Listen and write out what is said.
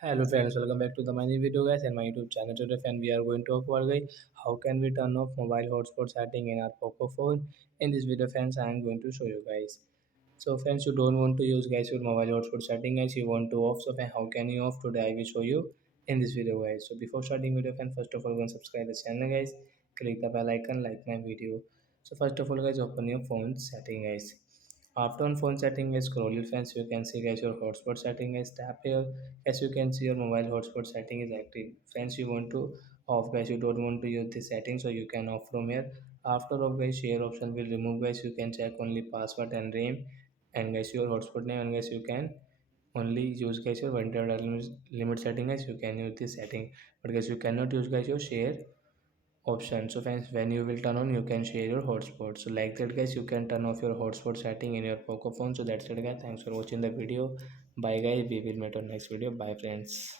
Hello friends, welcome back to the my new video guys and my YouTube channel. Today friend we are going to talk about guys how can we turn off mobile hotspot setting in our Poco phone. In this video friends I am going to show you guys. So friends you don't want to use guys your mobile hotspot setting guys, you want to off, so friend, how can you off? Today I will show you in this video guys. So before starting video friend, first of all go and subscribe the channel guys, click the bell icon, like my video. So first of all guys, open your phone setting guys. After on phone setting guys, scroll your friends, you can see guys your hotspot setting is tap here. As you can see your mobile hotspot setting is active. Friends you want to off guys, you don't want to use this setting, so you can off from here. After off guys, share option will remove guys, you can check only password and name and guys your hotspot name, and guys you can only use guys your 100 limit setting guys, you can use this setting, but guys you cannot use guys your share option. So friends, when you will turn on, you can share your hotspot. So like that guys, you can turn off your hotspot setting in your Poco phone. So that's it guys, thanks for watching the video. Bye guys, we will meet on next video. Bye friends.